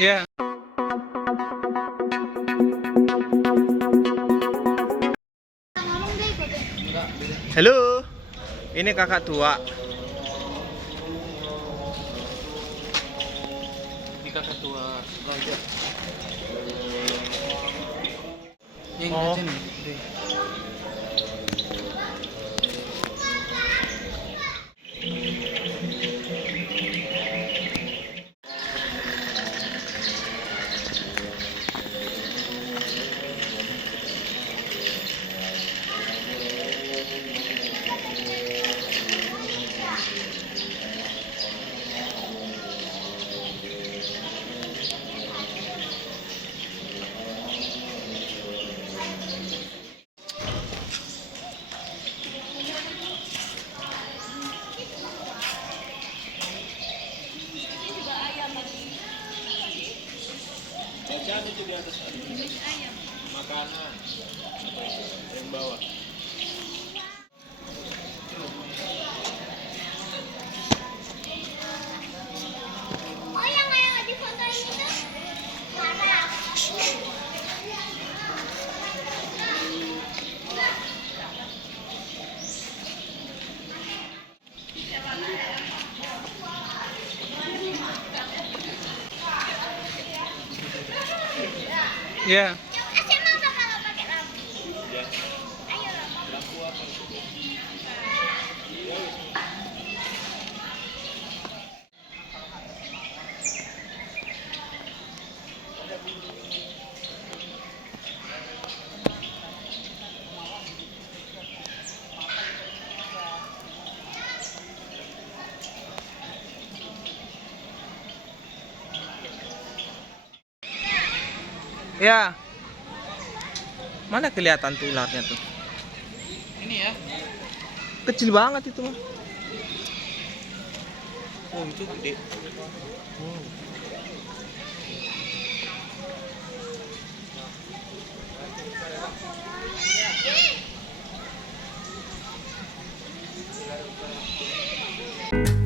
Ya. Halo, ini kakak tua. Ini kakak tua. Yang Oh. aja nih. Deh. Jajan itu di atas ayam. Makanan. Yang bawah. Oh, yang kayak di foto ini tuh marah. Ya. Asli mau nggak kalau pakai lampu? Ayo Lampu apa? Ya. Mana kelihatan tuh ularnya tuh? Ini ya. Kecil banget itu mah. Oh, itu gede. Thank